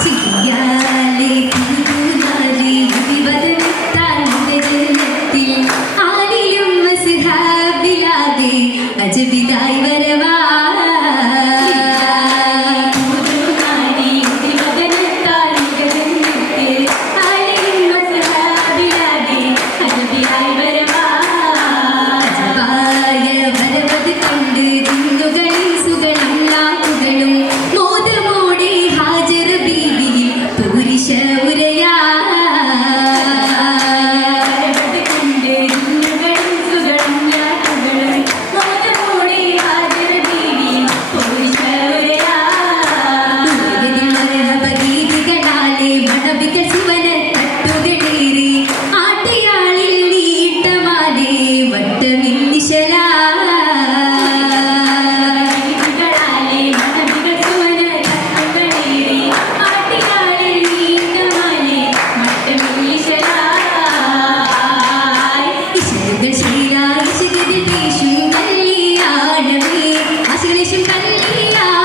지금 열리 Thank you.